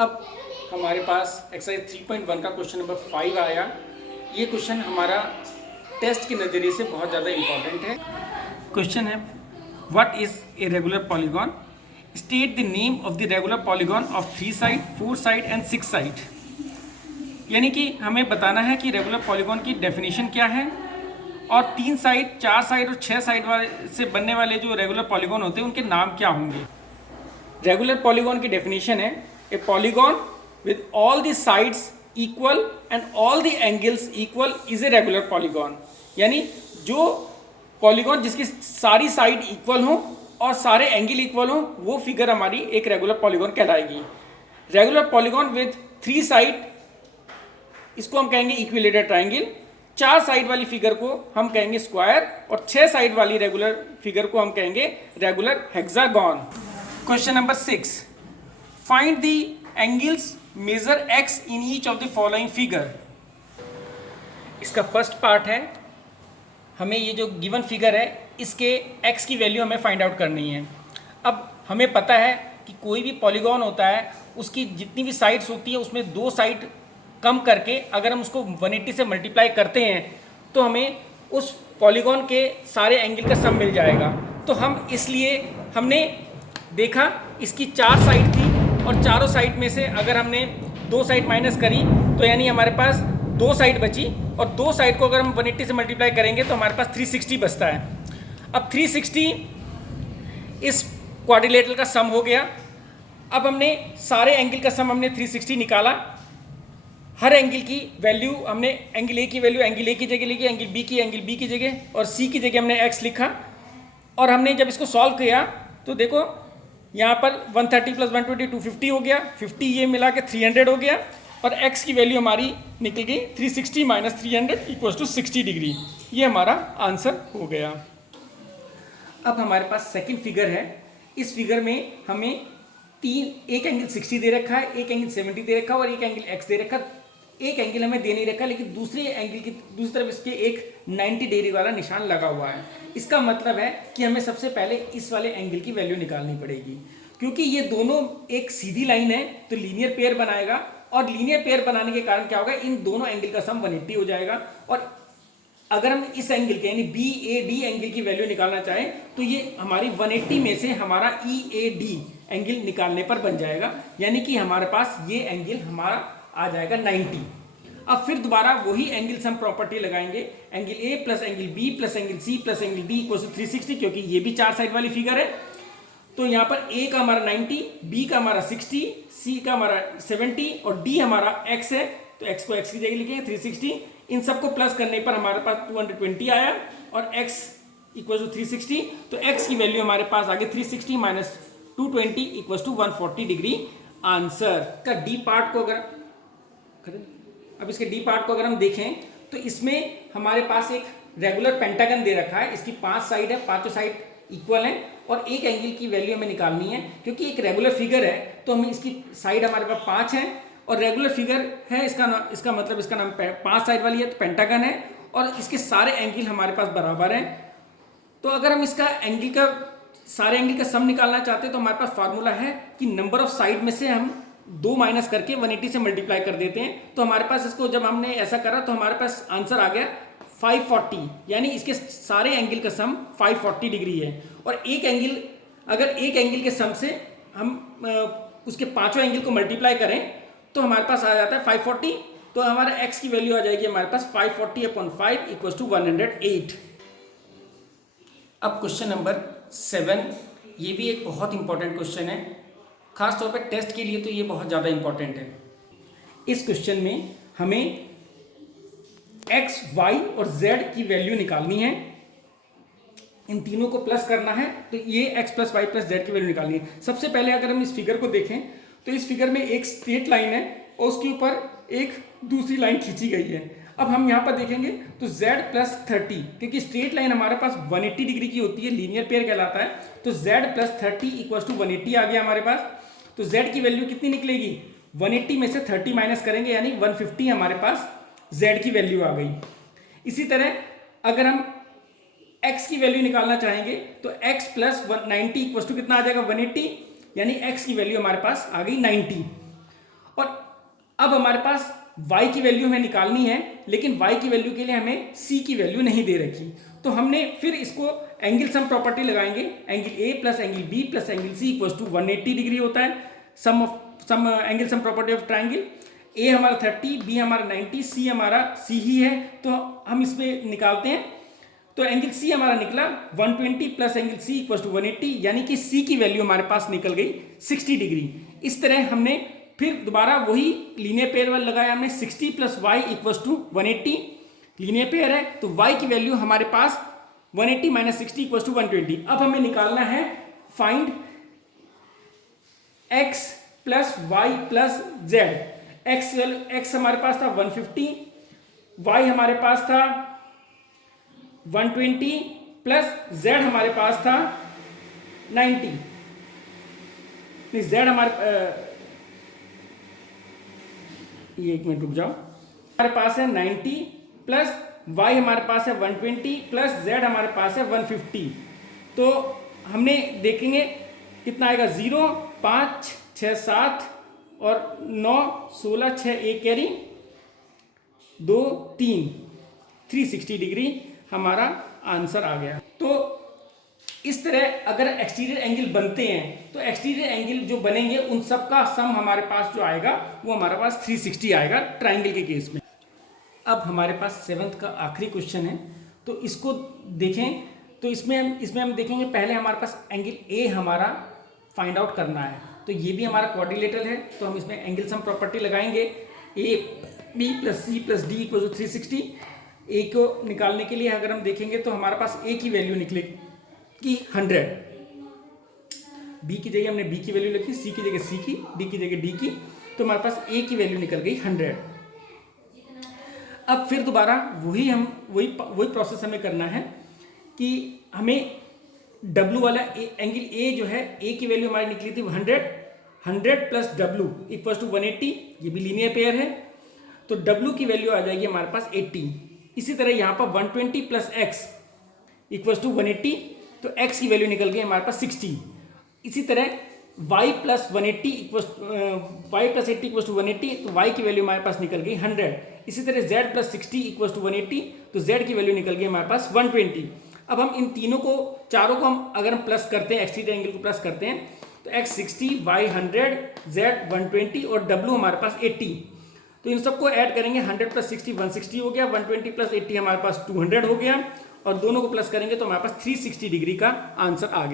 अब हमारे पास एक्सरसाइज 3.1 का क्वेश्चन नंबर 5 आया। ये क्वेश्चन हमारा टेस्ट के नज़रिए से बहुत ज़्यादा इम्पॉर्टेंट है। क्वेश्चन है what is a regular polygon, state the name of the regular polygon of 3 side, 4 side and 6 side. यानी कि हमें बताना है कि रेगुलर पॉलीगॉन की डेफिनेशन क्या है और 3 साइड, 4 साइड और 6 साइड वाले से बनने वाले जो रेगुलर पॉलीगॉन होते हैं उनके नाम क्या होंगे। रेगुलर पॉलीगॉन की डेफिनेशन है ए polygon with all the sides equal and all the angles equal is a regular polygon. यानी जो पॉलीगॉन जिसकी सारी साइड इक्वल हो और सारे एंगल इक्वल हो वो फिगर हमारी एक रेगुलर पॉलीगॉन कहलाएगी। रेगुलर पॉलीगॉन विद 3 साइड इसको हम कहेंगे इक्विलेटरल ट्राइंगल, 4 साइड वाली फिगर को हम कहेंगे स्क्वायर और 6 साइड वाली रेगुलर फिगर को हम कहेंगे regular hexagon. Question number 6, find the angles measure x in each of the following figure. इसका फर्स्ट पार्ट है हमें ये जो गिवन फिगर है इसके x की वैल्यू हमें फाइंड आउट करनी है। अब हमें पता है कि कोई भी पॉलीगॉन होता है उसकी जितनी भी साइड्स होती है उसमें 2 साइड कम करके अगर हम उसको 180 से मल्टीप्लाई करते हैं तो हमें उस पॉलीगॉन के सारे एंगल का सम मिल जाएगा। तो हम इसलिए हमने देखा इसकी 4 साइड थी और चारों साइड में से अगर हमने 2 साइड माइनस करी तो यानी हमारे पास 2 साइड बची और 2 साइड को अगर हम 180 से मल्टीप्लाई करेंगे तो हमारे पास 360 बचता है। अब 360 इस क्वाड्रिलेटरल का सम हो गया। अब हमने सारे एंगल का सम हमने 360 निकाला। हर एंगल की वैल्यू हमने एंगल ए की वैल्यू एंगल ए की जगह लिखी, एंगल बी की जगह और सी की जगह हमने एक्स लिखा। और हमने जब इसको सॉल्व किया तो देखो यहाँ पर 130 प्लस 120 250 हो गया, 50 ये मिला के 300 हो गया और x की वैल्यू हमारी निकल गई 360 माइनस 300 इक्वल्स टू 60 डिग्री। ये हमारा आंसर हो गया। अब हमारे पास सेकंड फिगर है। इस फिगर में हमें एक एंगल 60 दे रखा है, एक एंगल 70 दे रखा है और एक एंगल x दे रखा है। एक एंगल हमें दे नहीं रखा लेकिन दूसरे एंगल की दूसरी तरफ इसके एक 90 डिग्री वाला निशान लगा हुआ है। इसका मतलब है कि हमें सबसे पहले इस वाले एंगल की वैल्यू निकालनी पड़ेगी। क्योंकि ये दोनों एक सीधी लाइन है तो लीनियर पेयर बनाएगा और लीनियर पेयर बनाने के कारण क्या होगा, इन दोनों एंगल का सम 180 हो जाएगा। और अगर हम इस एंगल के यानी बी ए डी एंगल की वैल्यू निकालना चाहें तो ये हमारी 180 में से हमारा ई ए डी एंगल निकालने पर बन जाएगा। यानी कि हमारे पास ये एंगल हमारा आ जाएगा 90। अब फिर दोबारा वही एंगल सम प्रॉपर्टी लगाएंगे, angle A plus angle B plus angle C plus angle D equal to 360, क्योंकि ये भी 4 साइड वाली फिगर है। तो यहाँ पर ए का हमारा 90, बी का हमारा 60, सी का हमारा 70 और डी हमारा एक्स है तो एक्स को एक्स की जगह लिखेंगे 360। इन सबको प्लस करने पर हमारे पास 220 आया और एक्स इक्वल टू 360। तो एक्स की वैल्यू हमारे पास आ गई 360 minus 220 equal to 140 degree answer. का डी पार्ट को अब इसके डी पार्ट को अगर हम देखें तो इसमें हमारे पास एक रेगुलर पेंटागन दे रखा है। इसकी 5 साइड है, पांचों साइड इक्वल है और एक एंगल की वैल्यू हमें निकालनी है। क्योंकि एक रेगुलर फिगर है तो हमें इसकी साइड हमारे पास 5 है और रेगुलर फिगर है इसका मतलब इसका नाम 5 साइड वाली है तो पेंटागन है और इसके सारे एंगल हमारे पास बराबर हैं। तो अगर हम इसका एंगल का सारे एंगल का सम निकालना चाहते हैं तो हमारे पास फार्मूला है कि नंबर ऑफ साइड में से हम 2 माइनस करके 180 से मल्टीप्लाई कर देते हैं। तो हमारे पास इसको जब हमने ऐसा करा तो हमारे पास आंसर आ गया 540, यानी इसके सारे एंगल का सम 540 डिग्री है। और एक एंगल अगर एक एंगल के सम से हम उसके पांचों एंगल को मल्टीप्लाई करें तो हमारे पास आ जाता है 540। तो हमारा x की वैल्यू आ जाएगी हमारे पास 540/5 इक्वल टू 108। अब क्वेश्चन नंबर 7, ये भी एक बहुत इंपॉर्टेंट क्वेश्चन है, खास तौर पे टेस्ट के लिए तो ये बहुत ज़्यादा इंपॉर्टेंट है। इस क्वेश्चन में हमें x, y और z की वैल्यू निकालनी है। इन तीनों को प्लस करना है तो ये x plus Y plus Z की वैल्यू निकालनी है। सबसे पहले अगर हम इस फिगर को देखें तो इस फिगर में एक स्ट्रेट लाइन है और उसके ऊपर एक दूसरी लाइन खींची गई है। अब हम यहाँ पर देखेंगे तो z प्लस 30, क्योंकि स्ट्रेट लाइन हमारे पास 180 डिग्री की होती है, लीनियर पेयर कहलाता है। तो z प्लस 30 इक्वल टू 180 आ गया हमारे पास। तो z की वैल्यू कितनी निकलेगी, 180 में से 30 माइनस करेंगे यानी 150 हमारे पास z की वैल्यू आ गई। इसी तरह अगर हम x की वैल्यू निकालना चाहेंगे तो x प्लस 90 इक्वल टू कितना आ जाएगा 180, यानी x की वैल्यू हमारे पास आ गई 90। अब हमारे पास y की वैल्यू हमें निकालनी है, लेकिन y की वैल्यू के लिए हमें c की वैल्यू नहीं दे रखी, तो हमने फिर इसको एंगल सम प्रॉपर्टी लगाएंगे। Angle A plus angle B plus angle C equals to 180 degree होता है sum angle sum property of triangle. A हमारा 30, बी हमारा 90, सी हमारा सी ही है, तो हम इसमें निकालते हैं। तो एंगल सी हमारा निकला 120 plus angle C equals to 180, यानी कि सी की वैल्यू हमारे पास निकल गई 60 डिग्री। इस तरह हमने फिर दोबारा वही लीनियर पेयर वाला लगाया हमने, 60 plus Y equals to 180, linear pair है तो y की वैल्यू हमारे पास 180 माइनस 60 इक्वल्स टू 120। अब हमें निकालना है find x plus Y plus Z. x हमारे पास था 150, y हमारे पास था 120 प्लस z हमारे पास था 90, नहीं z हमारे ये एक मिनट रुक जाओ, हमारे पास है 90 प्लस y हमारे पास है 120 प्लस z हमारे पास है 150। तो हमने देखेंगे कितना आएगा, 0, 5, 6, 7 और 9, 16, 6, 1 कैरी 2, 3, 360 डिग्री हमारा आंसर आ गया। तो इस तरह अगर एक्सटीरियर एंगल बनते हैं तो एक्सटीरियर एंगल जो बनेंगे उन सब का सम हमारे पास जो आएगा वो हमारे पास 360 आएगा ट्राइंगल के केस में। अब हमारे पास 7th का आखिरी क्वेश्चन है, तो इसको देखें। तो इसमें हम देखेंगे, पहले हमारे पास एंगल ए हमारा फाइंड आउट करना है। तो ये भी हमारा क्वाड्रिलेटरल है, तो हम इसमें एंगल सम प्रॉपर्टी लगाएंगे। A B plus C plus D equal to 360। A को निकालने के लिए अगर हम देखेंगे तो हमारे पास ए की वैल्यू निकलेगी 100, बी की जगह हमने बी की वैल्यू लिखी, सी की जगह सी की, डी की जगह डी की, तो हमारे पास ए की वैल्यू निकल गई 100। अब फिर दोबारा वही प्रोसेस हमें करना है कि हमें W वाला एंगल ए जो है, ए की वैल्यू हमारी निकली थी 100 प्लस W इक्वल्स टू 180, ये भी लीनियर पेयर है, तो W की वैल्यू आ जाएगी हमारे पास 80। इसी तरह यहाँ पर 120 प्लस x इक्वल्स टू 180, तो x की वैल्यू निकल गई हमारे पास 60। इसी तरह y plus 180 equals y plus 80 equals to 180, तो y की वैल्यू हमारे पास निकल गई 100। इसी तरह z प्लस 60 इक्वल्स टू 180, तो z की वैल्यू निकल गई हमारे पास 120। अब हम इन चारों को हम अगर हम प्लस करते हैं, एक्सटीरियर एंगल को प्लस करते हैं, तो x 60, y 100, z 120 और w हमारे पास 80। तो इन सबको ऐड करेंगे, 100 प्लस 60 160 हो गया, 120 प्लस 80 हमारे पास 200 हो गया, और दोनों को प्लस करेंगे तो हमारे पास 360 डिग्री का आंसर आ गया।